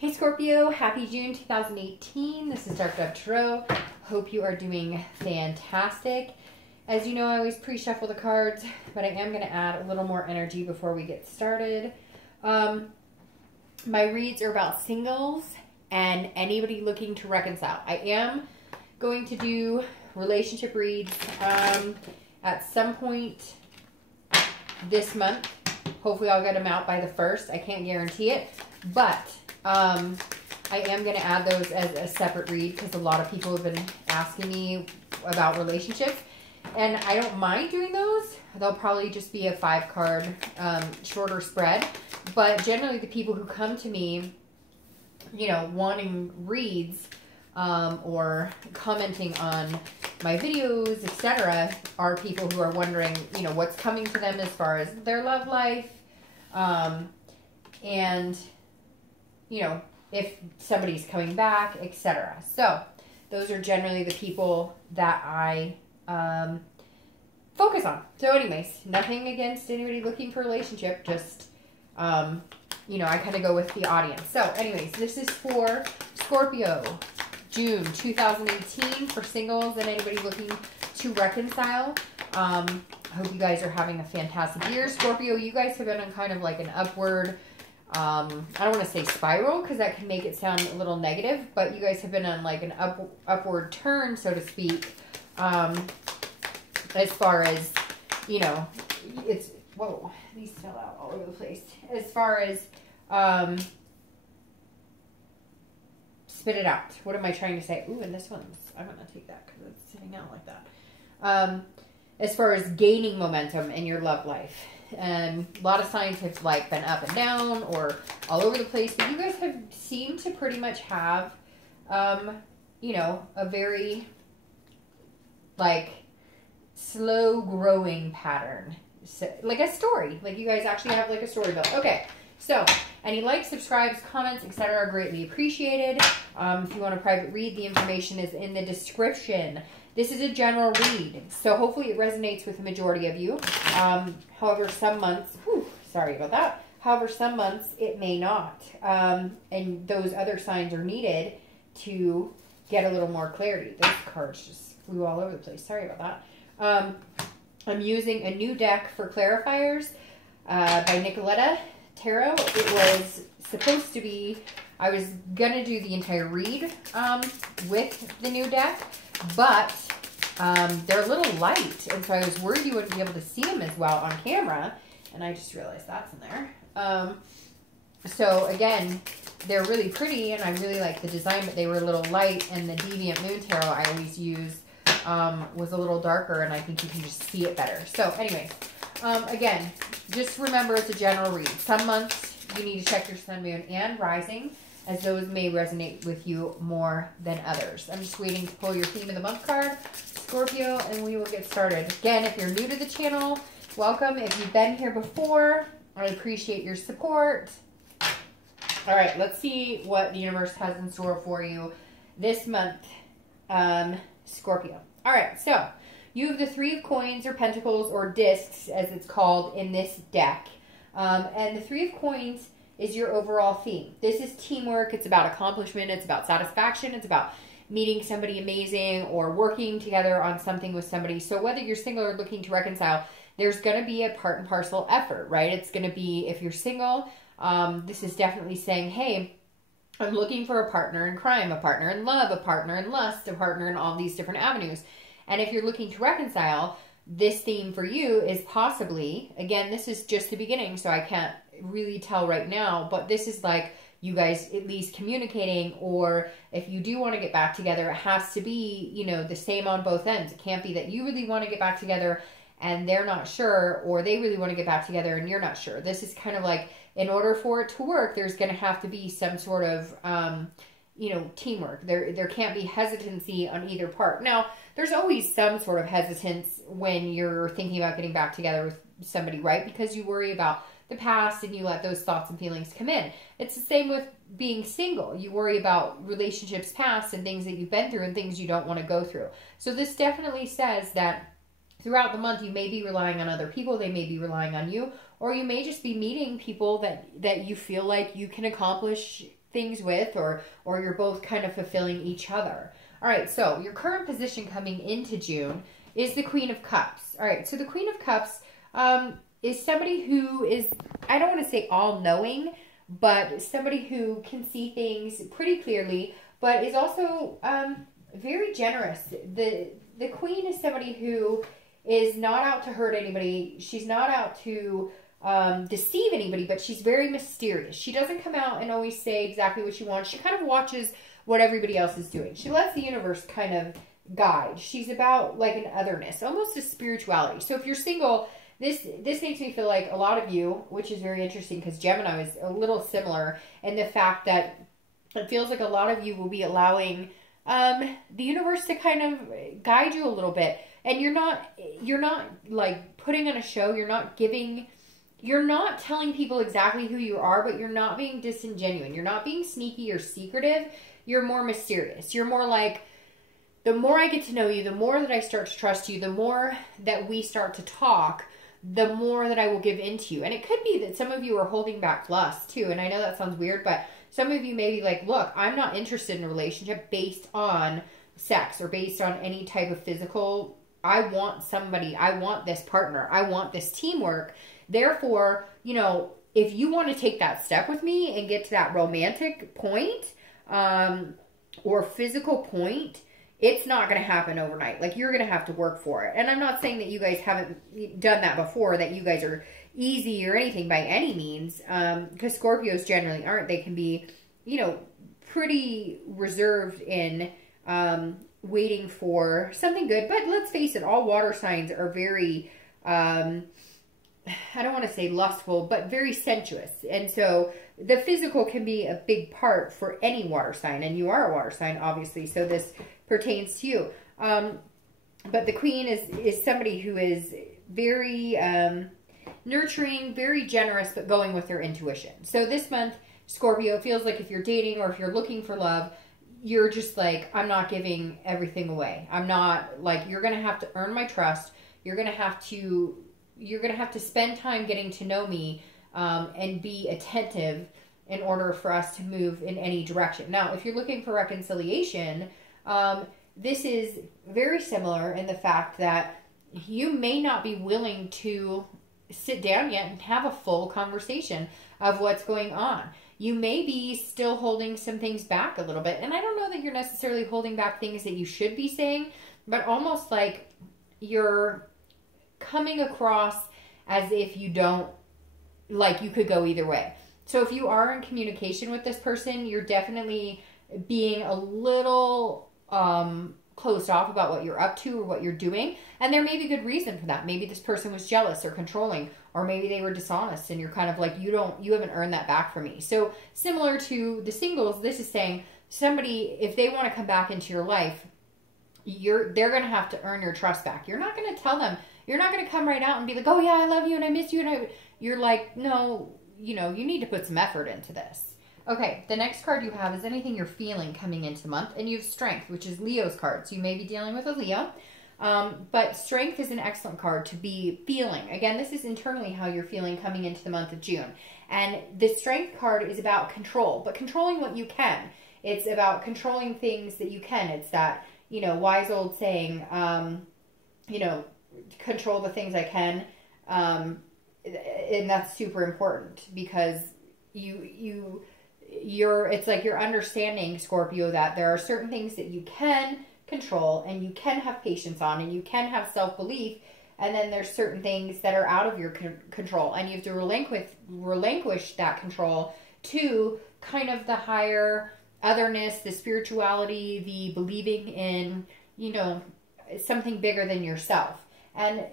Hey Scorpio, happy June 2018. This is Dark Dove Tarot. Hope you are doing fantastic. As you know, I always pre-shuffle the cards, but I am going to add a little more energy before we get started. My reads are about singles and anybody looking to reconcile. I am going to do relationship reads at some point this month. Hopefully I'll get them out by the 1st. I can't guarantee it, but I am going to add those as a separate read because a lot of people have been asking me about relationships, and I don't mind doing those. They'll probably just be a 5-card shorter spread, but generally the people who come to me, you know, wanting reads or commenting on my videos, etc., are people who are wondering, you know, what's coming to them as far as their love life, and you know, if somebody's coming back, etc. So those are generally the people that I focus on. So anyways, nothing against anybody looking for a relationship, just, you know, I kind of go with the audience. So anyways, this is for Scorpio, June 2018, for singles and anybody looking to reconcile. I hope you guys are having a fantastic year. Scorpio, you guys have been on kind of like an upward, I don't want to say spiral because that can make it sound a little negative, but you guys have been on like an upward turn, so to speak, as far as, you know, it's, whoa, these fell out all over the place. As far as, spit it out. What am I trying to say? Ooh, and this one's, I'm going to take that because it's sitting out like that. As far as gaining momentum in your love life. And a lot of signs have like been up and down or all over the place, but you guys have seemed to pretty much have, you know, a very like slow growing pattern, so, like a story. Like you guys actually have like a story built. Okay, so any likes, subscribes, comments, etc. are greatly appreciated. If you want a private read, the information is in the description. This is a general read, so hopefully it resonates with the majority of you. However, some months, sorry about that. However, some months it may not. And those other signs are needed to get a little more clarity. Those cards just flew all over the place. Sorry about that. I'm using a new deck for clarifiers by Nicoletta Tarot. It was supposed to be, I was going to do the entire read with the new deck, but they're a little light, and so I was worried you wouldn't be able to see them as well on camera, and I just realized that's in there. So again, they're really pretty, and I really like the design, but they were a little light, and the Deviant Moon Tarot I always use was a little darker, and I think you can just see it better. So anyway, again, just remember it's a general read. Some months you need to check your sun, moon, and rising, as those may resonate with you more than others. I'm just waiting to pull your theme of the month card, Scorpio, and we will get started. Again, if you're new to the channel, welcome. If you've been here before, I appreciate your support. All right, let's see what the universe has in store for you this month, Scorpio. All right, so you have the 3 of coins, or pentacles, or discs, as it's called in this deck. And the 3 of coins is your overall theme. This is teamwork. It's about accomplishment. It's about satisfaction. It's about meeting somebody amazing or working together on something with somebody. So whether you're single or looking to reconcile, there's going to be a part and parcel effort, right? It's going to be, if you're single, this is definitely saying, hey, I'm looking for a partner in crime, a partner in love, a partner in lust, a partner in all these different avenues. And if you're looking to reconcile, this theme for you is possibly, again, this is just the beginning, so I can't really tell right now, but this is like you guys at least communicating, or if you do want to get back together, it has to be, you know, the same on both ends. It can't be that you really want to get back together and they're not sure, or they really want to get back together and you're not sure. This is kind of like, in order for it to work, there's going to have to be some sort of, you know, teamwork. There can't be hesitancy on either part. Now, there's always some sort of hesitance when you're thinking about getting back together with somebody, right? Because you worry about the past and you let those thoughts and feelings come in. It's the same with being single. You worry about relationships past and things that you've been through and things you don't want to go through. So this definitely says that throughout the month you may be relying on other people, they may be relying on you, or you may just be meeting people that you feel like you can accomplish things with, or you're both kind of fulfilling each other. All right, so your current position coming into June is the Queen of Cups. All right, so the Queen of Cups is somebody who is, I don't want to say all-knowing, but somebody who can see things pretty clearly, but is also very generous. The Queen is somebody who is not out to hurt anybody. She's not out to deceive anybody, but she's very mysterious. She doesn't come out and always say exactly what she wants. She kind of watches what everybody else is doing. She lets the universe kind of guide. She's about like an otherness, almost a spirituality. So if you're single, this makes me feel like a lot of you, which is very interesting because Gemini is a little similar in the fact that it feels like a lot of you will be allowing the universe to kind of guide you a little bit. And you're not like putting on a show. You're not telling people exactly who you are, but you're not being disingenuous. You're not being sneaky or secretive. You're more mysterious. You're more like, the more I get to know you, the more that I start to trust you, the more that we start to talk, the more that I will give into you. And it could be that some of you are holding back lust too. And I know that sounds weird, but some of you may be like, look, I'm not interested in a relationship based on sex or based on any type of physical. I want somebody, I want this partner, I want this teamwork. Therefore, you know, if you want to take that step with me and get to that romantic point or physical point, it's not going to happen overnight. Like, you're going to have to work for it. And I'm not saying that you guys haven't done that before, that you guys are easy or anything by any means. Because Scorpios generally aren't. They can be, you know, pretty reserved in waiting for something good. But let's face it, all water signs are very, I don't want to say lustful, but very sensuous. And so the physical can be a big part for any water sign. And you are a water sign, obviously. So this pertains to you. But the Queen is somebody who is very nurturing, very generous, but going with their intuition. So this month, Scorpio, feels like if you're dating or if you're looking for love, you're just like, I'm not giving everything away. I'm not, like, you're going to have to earn my trust. You're going to have to spend time getting to know me and be attentive in order for us to move in any direction. Now, if you're looking for reconciliation, this is very similar in the fact that you may not be willing to sit down yet and have a full conversation of what's going on. You may be still holding some things back a little bit. And I don't know that you're necessarily holding back things that you should be saying, but almost like you're coming across as if you don't, like, you could go either way. So if you are in communication with this person, you're definitely being a little closed off about what you're up to or what you're doing. And there may be good reason for that. Maybe this person was jealous or controlling, or maybe they were dishonest and you're kind of like, you haven't earned that back from me. So similar to the singles, this is saying somebody, if they want to come back into your life, they're going to have to earn your trust back. You're not going to tell them, you're not going to come right out and be like, oh yeah, I love you and I miss you. And you're like, no, you know, you need to put some effort into this. Okay, the next card you have is anything you're feeling coming into the month. And you have Strength, which is Leo's card. So you may be dealing with a Leo. But Strength is an excellent card to be feeling. Again, this is internally how you're feeling coming into the month of June. And the Strength card is about control, but controlling what you can. It's about controlling things that you can. It's that, you know, wise old saying, you know, control the things I can. And that's super important because it's like you're understanding, Scorpio, that there are certain things that you can control and you can have patience on and you can have self-belief, and then there's certain things that are out of your control and you have to relinquish that control to kind of the higher otherness, the spirituality, the believing in, you know, something bigger than yourself. And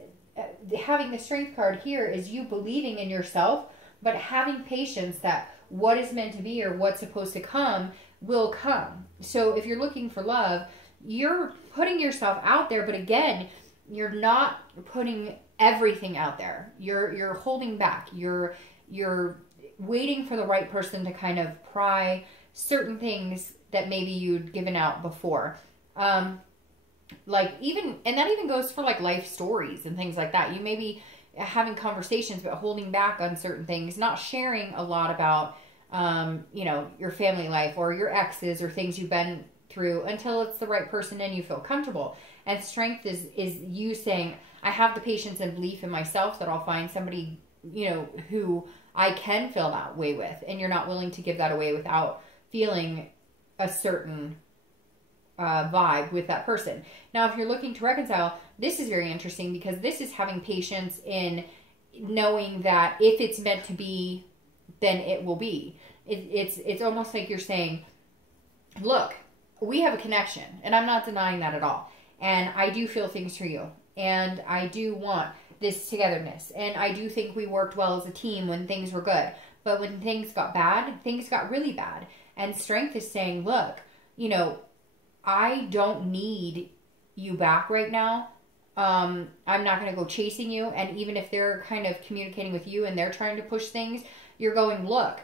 having the Strength card here is you believing in yourself, but having patience that what is meant to be or what's supposed to come will come. So if you're looking for love, you're putting yourself out there, but again, you're not putting everything out there. You're holding back. You're waiting for the right person to kind of pry certain things that maybe you'd given out before. Like even, and that even goes for like life stories and things like that. You may be having conversations, but holding back on certain things, not sharing a lot about you know, your family life or your exes or things you've been through until it's the right person and you feel comfortable. And strength is you saying, I have the patience and belief in myself that I'll find somebody, you know, who I can feel that way with. And you're not willing to give that away without feeling a certain vibe with that person. Now, if you're looking to reconcile, this is very interesting because this is having patience in knowing that if it's meant to be, then it will be. It's almost like you're saying, look, we have a connection, and I'm not denying that at all. And I do feel things for you, and I do want this togetherness, and I do think we worked well as a team when things were good. But when things got bad, things got really bad. And strength is saying, look, you know, I don't need you back right now. I'm not going to go chasing you. And even if they're kind of communicating with you and they're trying to push things, you're going, look,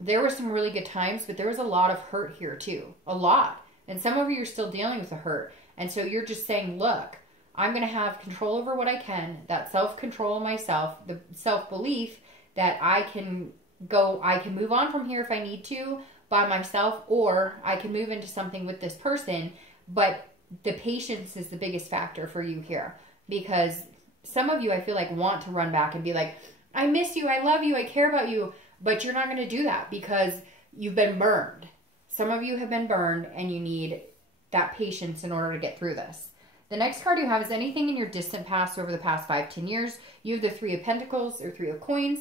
there were some really good times, but there was a lot of hurt here too. A lot. And some of you are still dealing with the hurt. And so you're just saying, look, I'm going to have control over what I can, that self-control of myself, the self-belief that I can move on from here if I need to by myself, or I can move into something with this person. But the patience is the biggest factor for you here, because some of you, I feel like, want to run back and be like, I miss you, I love you, I care about you, but you're not going to do that because you've been burned. Some of you have been burned and you need that patience in order to get through this. The next card you have is anything in your distant past over the past 5-10 years. You have the Three of Pentacles or Three of Coins.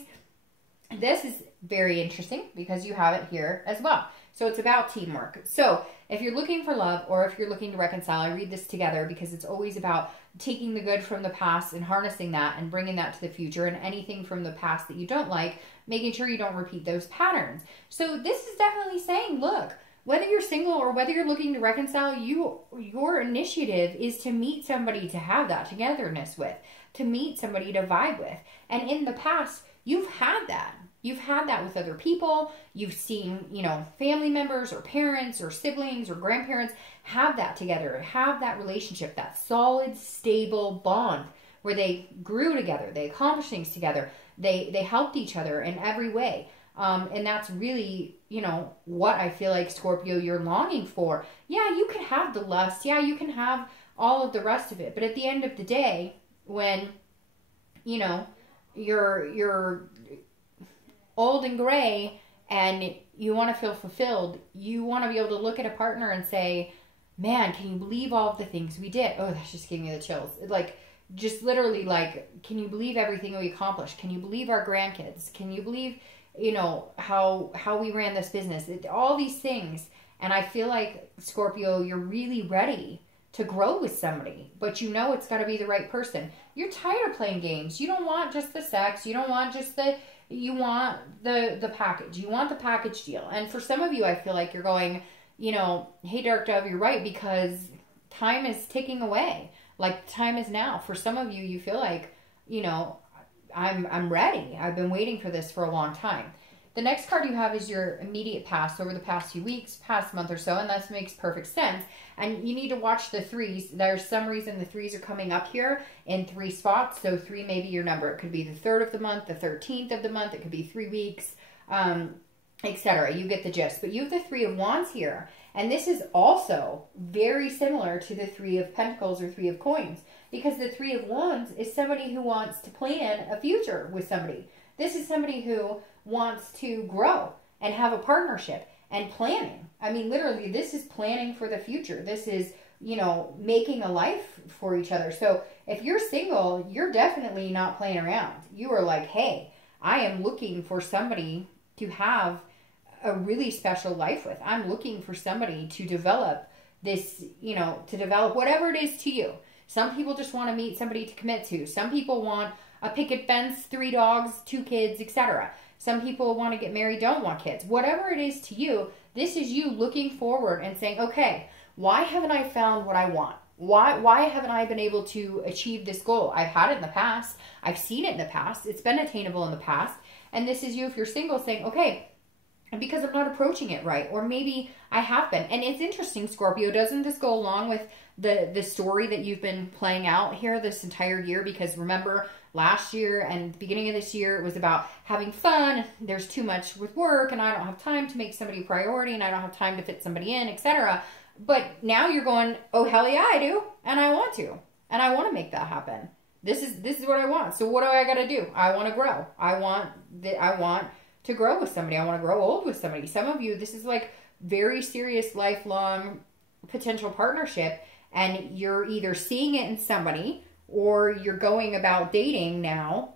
This is very interesting because you have it here as well. So it's about teamwork. So if you're looking for love or if you're looking to reconcile, I read this together because it's always about taking the good from the past and harnessing that and bringing that to the future, and anything from the past that you don't like, making sure you don't repeat those patterns. So this is definitely saying, look, whether you're single or whether you're looking to reconcile, your initiative is to meet somebody to have that togetherness with, to meet somebody to vibe with. And in the past, you've had that. You've had that with other people. You've seen, you know, family members or parents or siblings or grandparents have that together, have that relationship, that solid, stable bond where they grew together, they accomplished things together, they helped each other in every way. And that's really, you know, what I feel like, Scorpio, you're longing for. Yeah, you can have the lust. Yeah, you can have all of the rest of it. But at the end of the day, when, you know, you're old and gray and you want to feel fulfilled, you want to be able to look at a partner and say, man, can you believe all of the things we did? Oh, that just gave me the chills. Like, just literally, like, can you believe everything we accomplished? Can you believe our grandkids? Can you believe, you know, how we ran this business? All these things. And I feel like, Scorpio, you're really ready to grow with somebody, but you know it's got to be the right person. You're tired of playing games. You don't want just the sex. You don't want just you want the package. You want the package deal. And for some of you, I feel like you're going, you know, hey, Dark Dove, you're right, because time is ticking away. Like, time is now. For some of you, you feel like, you know, I'm ready. I've been waiting for this for a long time. The next card you have is your immediate past over the past few weeks, past month or so, and that makes perfect sense. And you need to watch the threes. There's some reason the threes are coming up here in 3 spots. So 3 may be your number. It could be the 3rd of the month, the 13th of the month. It could be 3 weeks, etc. You get the gist. But you have the 3 of Wands here. And this is also very similar to the 3 of Pentacles or 3 of Coins, because the 3 of Wands is somebody who wants to plan a future with somebody. This is somebody who wants to grow and have a partnership and planning. I mean, literally, this is planning for the future. This is, you know, making a life for each other. So if you're single, you're definitely not playing around. You are like, hey, I am looking for somebody to have a really special life with. I'm looking for somebody to develop this, you know, to develop whatever it is to you. Some people just want to meet somebody to commit to. Some people want a picket fence, 3 dogs, 2 kids, etc. Some people want to get married, don't want kids. Whatever it is to you, this is you looking forward and saying, okay, why haven't I found what I want? Why haven't I been able to achieve this goal? I've had it in the past. I've seen it in the past. It's been attainable in the past. And this is you, if you're single, saying, okay, because I'm not approaching it right. Or maybe I have been. And it's interesting, Scorpio, doesn't this go along with the story that you've been playing out here this entire year? Because remember, last year and the beginning of this year, it was about having fun. There's too much with work, and I don't have time to make somebody a priority, and I don't have time to fit somebody in, etc. But now you're going, oh, hell yeah, I do. And I want to. And I want to make that happen. This is what I want. So what do I got to do? I want to grow. I want to grow with somebody. I want to grow old with somebody. Some of you, this is like very serious, lifelong potential partnership, and you're either seeing it in somebody or you're going about dating now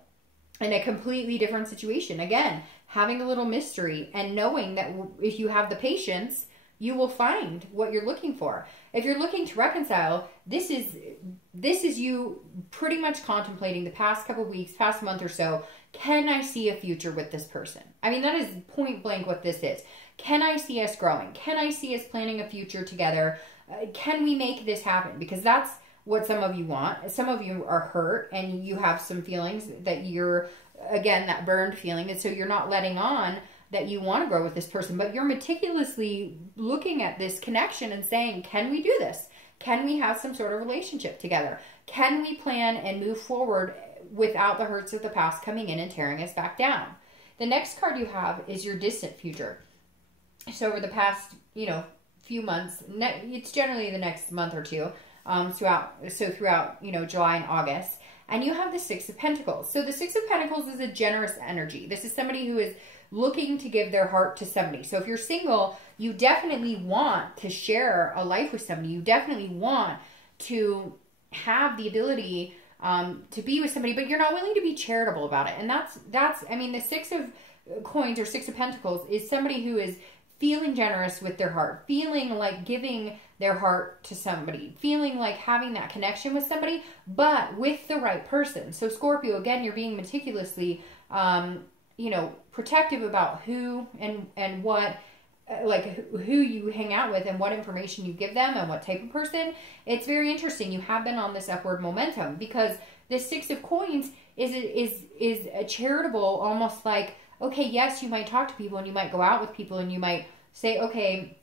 in a completely different situation. Again, having a little mystery and knowing that if you have the patience, you will find what you're looking for. If you're looking to reconcile, this is you pretty much contemplating the past couple weeks, past month or so. Can I see a future with this person? I mean, that is point blank what this is. Can I see us growing? Can I see us planning a future together? Can we make this happen? Because that's what some of you want. Some of you are hurt and you have some feelings that you're, again, that burned feeling. And so you're not letting on that you want to grow with this person, but you're meticulously looking at this connection and saying, can we do this? Can we have some sort of relationship together? Can we plan and move forward without the hurts of the past coming in and tearing us back down? The next card you have is your distant future. So over the past, few months, it's generally the next month or two, throughout, July and August. And you have the Six of Pentacles. So the Six of Pentacles is a generous energy. This is somebody who is looking to give their heart to somebody. So if you're single, you definitely want to share a life with somebody. You definitely want to have the ability to be with somebody, but you're not willing to be charitable about it. And that's the Six of Coins or Six of Pentacles is somebody who is feeling generous with their heart, feeling like giving their heart to somebody, feeling like having that connection with somebody, but with the right person. So Scorpio, again, you're being meticulously, protective about who and what, who you hang out with and what information you give them and what type of person. It's very interesting. You have been on this upward momentum because the Six of Coins is a charitable, almost like, okay, yes, you might talk to people and you might go out with people and you might say, okay,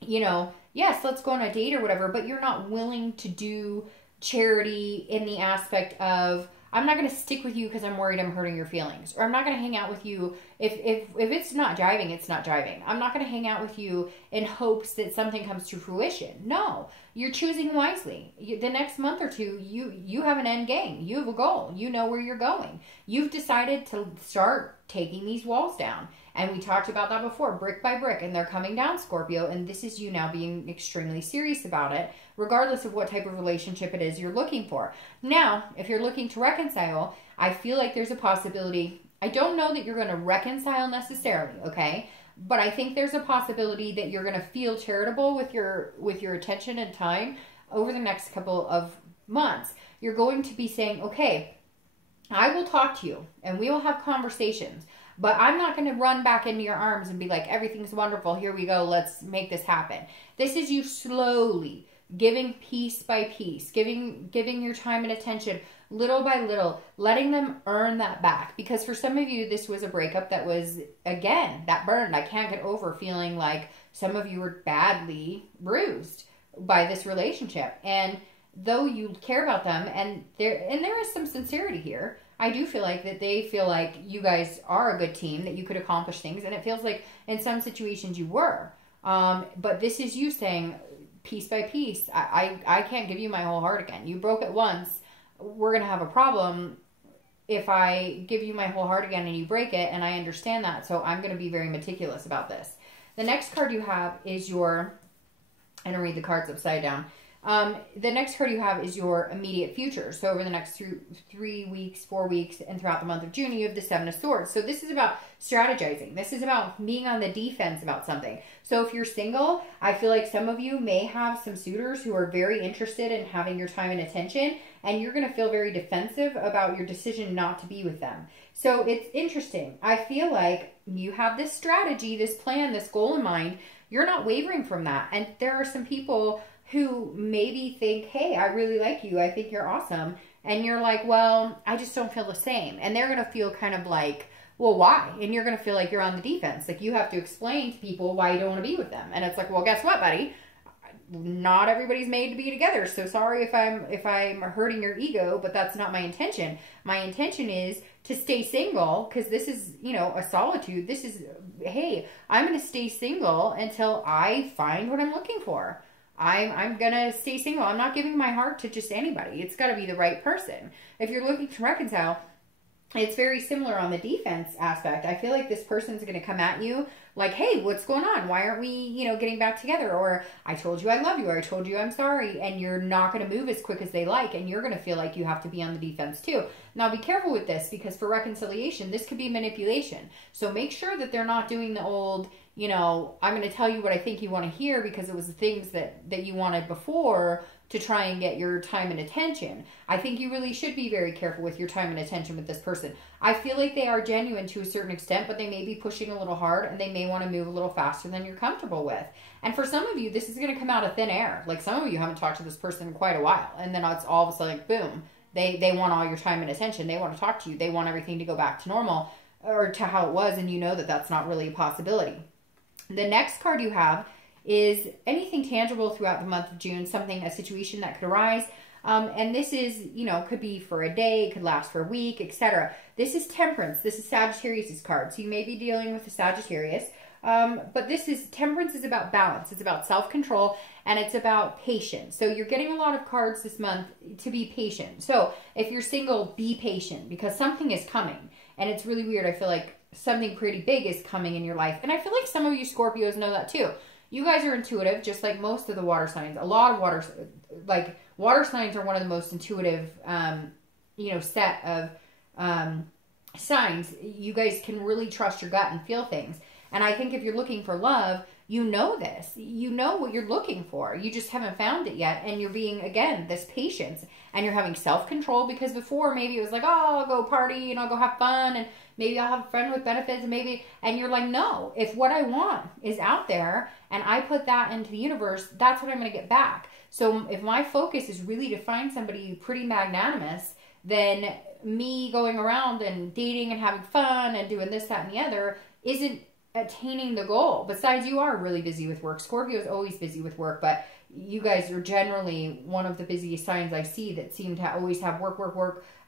yes, let's go on a date or whatever, but you're not willing to do charity in the aspect of, I'm not going to stick with you because I'm worried I'm hurting your feelings. Or I'm not going to hang out with you. If it's not jiving, it's not jiving. I'm not going to hang out with you in hopes that something comes to fruition. No, you're choosing wisely. The next month or two, you have an end game. You have a goal. You know where you're going. You've decided to start taking these walls down. And we talked about that before, brick by brick, and they're coming down, Scorpio, and this is you now being extremely serious about it, regardless of what type of relationship it is you're looking for. Now, if you're looking to reconcile, I feel like there's a possibility. I don't know that you're going to reconcile necessarily, okay? But I think there's a possibility that you're going to feel charitable with your attention and time over the next couple of months. You're going to be saying, okay, I will talk to you, and we will have conversations. But I'm not going to run back into your arms and be like, everything's wonderful. Here we go. Let's make this happen. This is you slowly giving piece by piece, giving your time and attention little by little, letting them earn that back. Because for some of you, this was a breakup that was, again, that burned. I can't get over feeling like some of you were badly bruised by this relationship. And though you care about them, and there is some sincerity here, I do feel like that they feel like you guys are a good team, that you could accomplish things, and it feels like in some situations you were. But this is you saying, piece by piece, I can't give you my whole heart again. You broke it once. We're going to have a problem if I give you my whole heart again and you break it, and I understand that, so I'm going to be very meticulous about this. The next card you have is I'm going to read the cards upside down. The next card you have is your immediate future. So over the next 3 weeks, 4 weeks, and throughout the month of June, you have the Seven of Swords. So this is about strategizing. This is about being on the defense about something. So if you're single, I feel like some of you may have some suitors who are very interested in having your time and attention, and you're going to feel very defensive about your decision not to be with them. So it's interesting. I feel like you have this strategy, this plan, this goal in mind. You're not wavering from that. And there are some people who maybe think, hey, I really like you. I think you're awesome. And you're like, well, I just don't feel the same. And they're going to feel kind of like, well, why? And you're going to feel like you're on the defense. Like, you have to explain to people why you don't want to be with them. And it's like, well, guess what, buddy? Not everybody's made to be together. So sorry if I'm hurting your ego, but that's not my intention. My intention is to stay single, because this is, you know, a solitude. This is, hey, I'm going to stay single until I find what I'm looking for. I'm going to stay single. I'm not giving my heart to just anybody. It's got to be the right person. If you're looking to reconcile, it's very similar on the defense aspect. I feel like this person's going to come at you like, hey, what's going on? Why aren't we, you know, getting back together? Or I told you I love you, or I told you I'm sorry. And you're not going to move as quick as they like. And you're going to feel like you have to be on the defense too. Now be careful with this, because for reconciliation, this could be manipulation. So make sure that they're not doing the old, you know, I'm going to tell you what I think you want to hear because it was the things that you wanted before, to try and get your time and attention. I think you really should be very careful with your time and attention with this person. I feel like they are genuine to a certain extent, but they may be pushing a little hard, and they may want to move a little faster than you're comfortable with. And for some of you, this is going to come out of thin air. Like, some of you haven't talked to this person in quite a while, and then it's all of a sudden, like, boom, they want all your time and attention. They want to talk to you. They want everything to go back to normal, or to how it was, and you know that that's not really a possibility. The next card you have is anything tangible throughout the month of June, a situation that could arise. And this is, you know, could be for a day, it could last for a week, etc. This is Temperance. This is Sagittarius's card. So you may be dealing with a Sagittarius. But Temperance is about balance. It's about self-control, and it's about patience. So you're getting a lot of cards this month to be patient. So if you're single, be patient, because something is coming. And it's really weird. I feel like something pretty big is coming in your life. And I feel like some of you Scorpios know that too. You guys are intuitive, just like most of the water signs. A lot of water signs are one of the most intuitive, you know, set of signs. You guys can really trust your gut and feel things. And I think if you're looking for love, you know this. You know what you're looking for. You just haven't found it yet. And you're being, again, this patience. And you're having self-control, because before maybe it was like, oh, I'll go party and I'll go have fun, and maybe I'll have a friend with benefits, and you're like, no, if what I want is out there and I put that into the universe, that's what I'm going to get back. So if my focus is really to find somebody pretty magnanimous, then me going around and dating and having fun and doing this, that, and the other isn't attaining the goal. Besides, you are really busy with work. Scorpio is always busy with work, but you guys are generally one of the busiest signs I see that seem to always have work,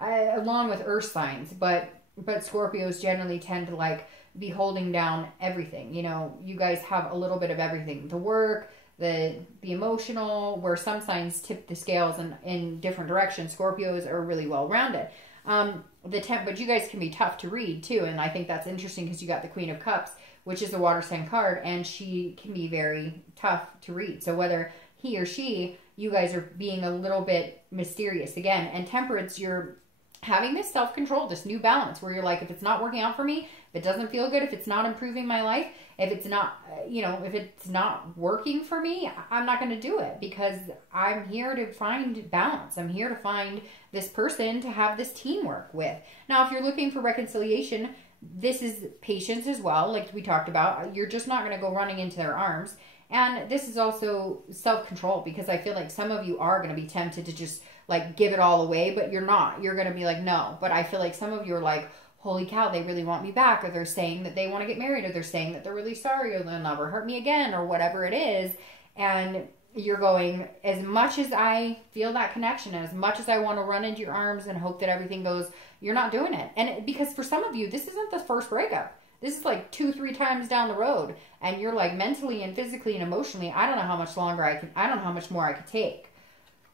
along with earth signs. But Scorpios generally tend to like be holding down everything. You know, you guys have a little bit of everything. The work, the emotional, where some signs tip the scales in different directions. Scorpios are really well-rounded. But you guys can be tough to read too. And I think that's interesting, because you got the Queen of Cups, which is a water sign card, and she can be very tough to read. So whether he or she, you guys are being a little bit mysterious again. And Temperance, you're having this self-control, this new balance, where you're like, if it's not working out for me, if it doesn't feel good, if it's not improving my life, if it's not, you know, if it's not working for me, I'm not going to do it, because I'm here to find balance. I'm here to find this person to have this teamwork with. Now, if you're looking for reconciliation, this is patience as well, like we talked about. You're just not going to go running into their arms. And this is also self-control, because I feel like some of you are going to be tempted to just like give it all away, but you're not. You're going to be like, no. But I feel like some of you are like, holy cow, they really want me back, or they're saying that they want to get married, or they're saying that they're really sorry, or they'll never hurt me again, or whatever it is. And you're going, as much as I feel that connection, and as much as I want to run into your arms and hope that everything goes, you're not doing it. And because for some of you, this isn't the first breakup. This is like 2-3 times down the road, and you're like mentally and physically and emotionally, I don't know how much longer I don't know how much more I could take.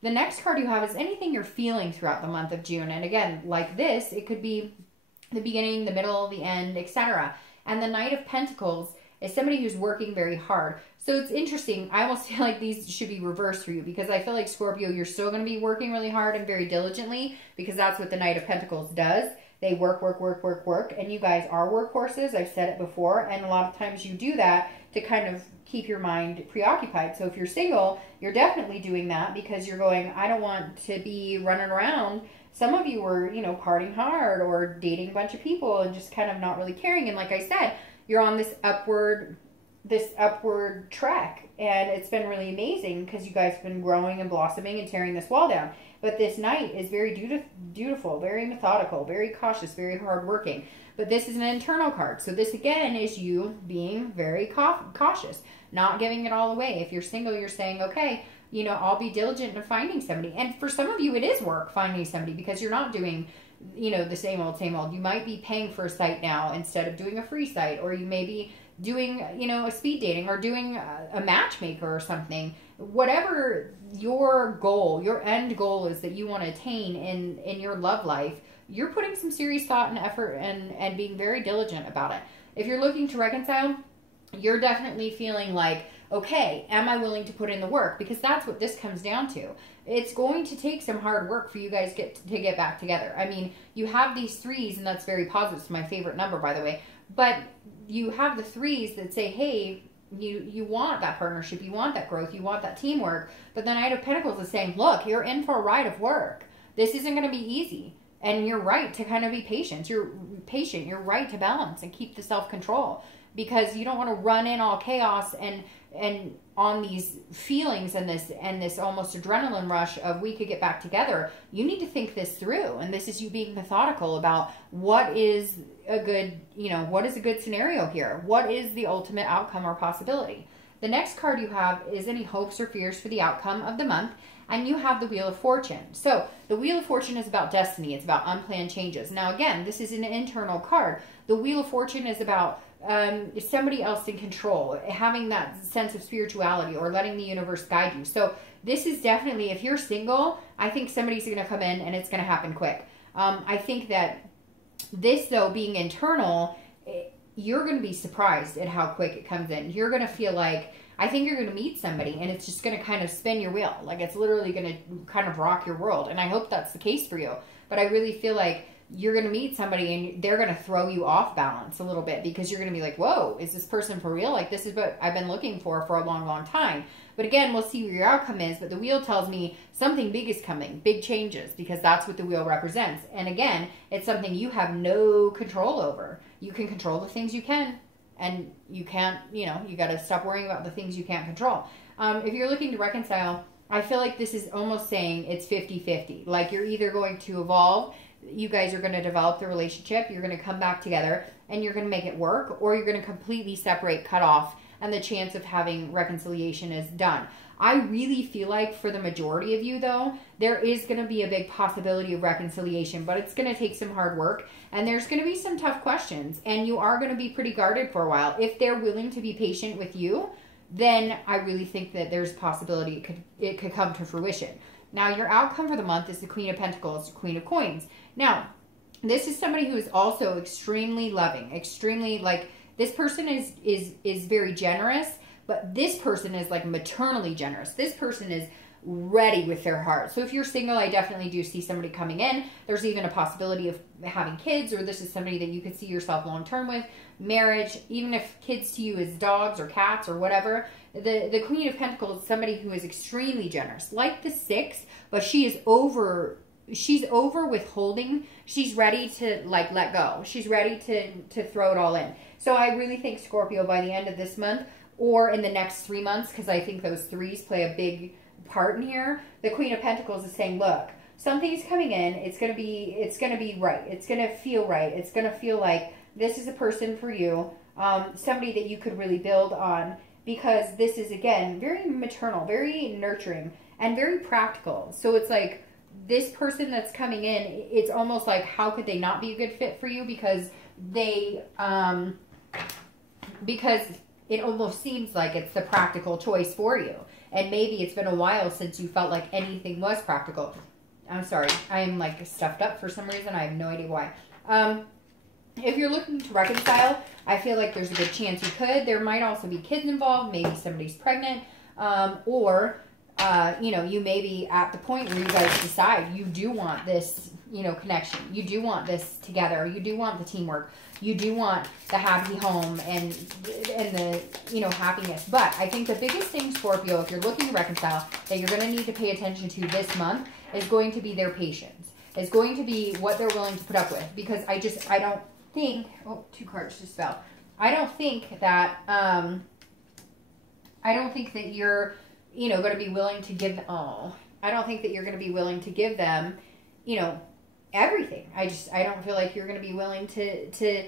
The next card you have is anything you're feeling throughout the month of June. And again, like this, it could be the beginning, the middle, the end, etc. And the Knight of Pentacles is somebody who's working very hard. So it's interesting. I almost feel like these should be reversed for you, because I feel like Scorpio, you're still going to be working really hard and very diligently, because that's what the Knight of Pentacles does. They work, and you guys are workhorses. I've said it before, and a lot of times you do that to kind of keep your mind preoccupied. So if you're single, you're definitely doing that, because you're going, I don't want to be running around. Some of you were, you know, partying hard or dating a bunch of people and just kind of not really caring. And like I said, you're on this upward trek, and it's been really amazing, because you guys have been growing and blossoming and tearing this wall down. But this Knight is very dutiful, very methodical, very cautious, very hardworking. But this is an internal card. So this, again, is you being very cautious, not giving it all away. If you're single, you're saying, okay, you know, I'll be diligent in finding somebody. And for some of you, it is work finding somebody because you're not doing, you know, the same old, same old. You might be paying for a site now instead of doing a free site, or you may be doing, you know, a speed dating or doing a matchmaker or something. Whatever your goal, your end goal is that you want to attain in your love life, you're putting some serious thought and effort and being very diligent about it. If you're looking to reconcile, you're definitely feeling like, okay, am I willing to put in the work? Because that's what this comes down to. It's going to take some hard work for you guys to get back together. I mean, you have these threes, and that's very positive. It's my favorite number, by the way. But you have the threes that say, hey, you want that partnership, you want that growth, you want that teamwork. But the Knight of Pentacles is saying, look, you're in for a ride of work. This isn't going to be easy. And you're right to kind of be patient. You're patient. You're right to balance and keep the self-control, because you don't want to run in all chaos and on these feelings and this almost adrenaline rush of we could get back together. You need to think this through, and this is you being methodical about what is a good, you know, what is a good scenario here? What is the ultimate outcome or possibility? The next card you have is any hopes or fears for the outcome of the month, and you have the Wheel of Fortune. So the Wheel of Fortune is about destiny. It's about unplanned changes. Now, again, this is an internal card. The Wheel of Fortune is about somebody else in control, having that sense of spirituality or letting the universe guide you. So this is definitely, if you're single, I think somebody's going to come in and it's going to happen quick. I think that this, though, being internal, you're going to be surprised at how quick it comes in. You're going to feel like, I think you're going to meet somebody and it's just going to kind of spin your wheel. Like it's literally going to kind of rock your world. And I hope that's the case for you. But I really feel like you're going to meet somebody and they're going to throw you off balance a little bit, because you're going to be like, whoa, is this person for real? Like, this is what I've been looking for a long, long time. But again, we'll see where your outcome is. But the wheel tells me something big is coming, big changes, because that's what the wheel represents. And again, it's something you have no control over. You can control the things you can, and you can't, you know, you got to stop worrying about the things you can't control. If you're looking to reconcile, I feel like this is almost saying it's 50-50. Like you're either going to evolve, you guys are going to develop the relationship, you're going to come back together, and you're going to make it work, or you're going to completely separate, cut off, and the chance of having reconciliation is done. I really feel like for the majority of you, though, there is going to be a big possibility of reconciliation, but it's going to take some hard work, and there's going to be some tough questions, and you are going to be pretty guarded for a while. If they're willing to be patient with you, then I really think that there's a possibility it could come to fruition. Now, your outcome for the month is the Queen of Pentacles, Queen of Coins. Now, this is somebody who is also extremely loving, extremely, like, this person is very generous, but this person is like maternally generous. This person is ready with their heart. So if you're single, I definitely do see somebody coming in. There's even a possibility of having kids, or this is somebody that you could see yourself long-term with, marriage, even if kids to you is dogs or cats or whatever. The Queen of Pentacles is somebody who is extremely generous, like the Six, but she's over withholding. She's ready to like let go. She's ready to throw it all in. So I really think, Scorpio, by the end of this month or in the next 3 months, because I think those threes play a big part in here, the Queen of Pentacles is saying, look, something's coming in. It's gonna be right. It's gonna feel right. It's gonna feel like this is a person for you, somebody that you could really build on, because this is, again, very maternal, very nurturing, and very practical. So it's like, this person that's coming in, it's almost like, how could they not be a good fit for you? Because because it almost seems like it's the practical choice for you. And maybe it's been a while since you felt like anything was practical. I'm sorry. I'm like stuffed up for some reason. I have no idea why. If you're looking to reconcile, I feel like there's a good chance you could. There might also be kids involved. Maybe somebody's pregnant. Or you know, you may be at the point where you guys decide you do want this, you know, connection. You do want this together. You do want the teamwork. You do want the happy home and the, you know, happiness. But I think the biggest thing, Scorpio, if you're looking to reconcile, that you're going to need to pay attention to this month is going to be their patience. It's going to be what they're willing to put up with. Because I don't think, oh, 2 cards just fell. I don't think that you're, you know, going to be willing to give, I don't think that you're going to be willing to give them, you know, everything. I don't feel like you're going to be willing to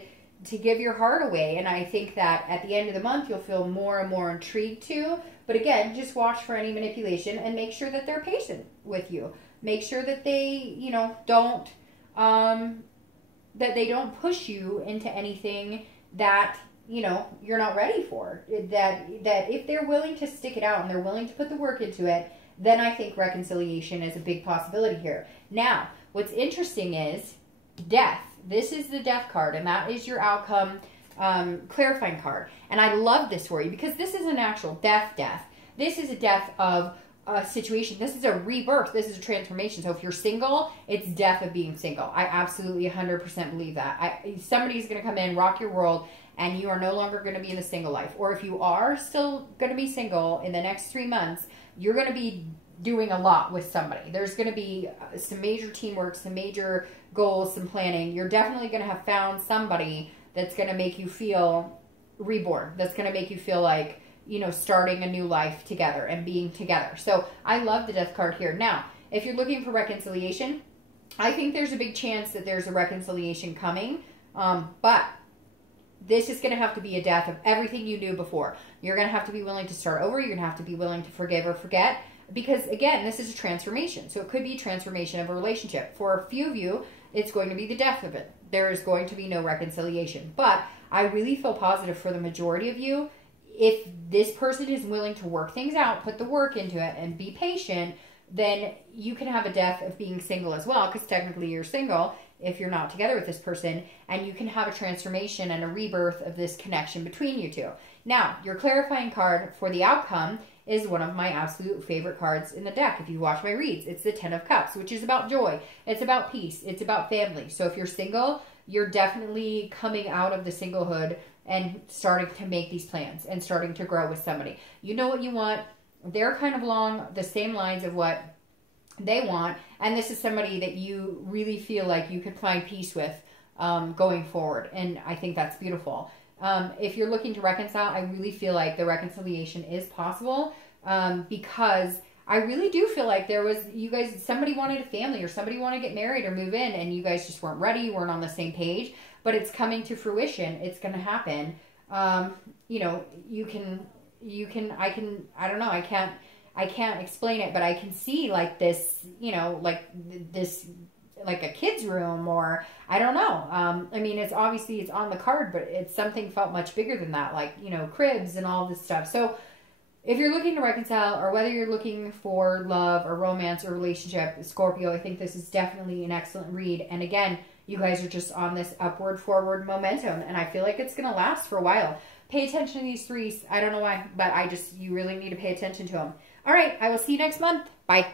give your heart away. And I think that at the end of the month, you'll feel more and more intrigued too. But again, just watch for any manipulation and make sure that they're patient with you. Make sure that they, don't, that they don't push you into anything that, you're not ready for. That if they're willing to stick it out and they're willing to put the work into it, then I think reconciliation is a big possibility here. Now, what's interesting is death. This is the death card, and that is your outcome clarifying card. And I love this for you because this is an actual death. This is a death of a situation. This is a rebirth. This is a transformation. So if you're single, it's death of being single. I absolutely 100% believe that. Somebody's going to come in, rock your world, and you are no longer going to be in the single life. Or if you are still going to be single in the next 3 months, you're going to be doing a lot with somebody. There's going to be some major teamwork, some major goals, some planning. You're definitely going to have found somebody that's going to make you feel reborn. That's going to make you feel like, starting a new life together and being together. So I love the death card here. Now, if you're looking for reconciliation, I think there's a big chance that there's a reconciliation coming. But this is going to have to be a death of everything you knew before. You're going to have to be willing to start over. You're going to have to be willing to forgive or forget. Because, again, this is a transformation. So it could be a transformation of a relationship. For a few of you, it's going to be the death of it. There is going to be no reconciliation. But I really feel positive for the majority of you. If this person is willing to work things out, put the work into it, and be patient, then you can have a death of being single as well. Because technically you're single if you're not together with this person. And you can have a transformation and a rebirth of this connection between you two. Now, your clarifying card for the outcome is one of my absolute favorite cards in the deck. If you watch my reads, it's the 10 of Cups, which is about joy. It's about peace. It's about family. So if you're single, you're definitely coming out of the singlehood and starting to make these plans and starting to grow with somebody. You know what you want. They're kind of along the same lines of what they want. And this is somebody that you really feel like you could find peace with going forward. And I think that's beautiful. If you're looking to reconcile, I really feel like the reconciliation is possible because I really do feel like somebody wanted a family or somebody wanted to get married or move in and you guys just weren't ready, you weren't on the same page, but it's coming to fruition. It's going to happen. I can't explain it, but I can see like this, like a kid's room or I don't know. It's obviously it's on the card, but it's something felt much bigger than that, like, cribs and all this stuff. So if you're looking to reconcile or whether you're looking for love or romance or relationship, Scorpio, I think this is definitely an excellent read. And again, you guys are just on this upward forward momentum and I feel like it's going to last for a while. Pay attention to these threes. I don't know why, but you really need to pay attention to them. All right. I will see you next month. Bye.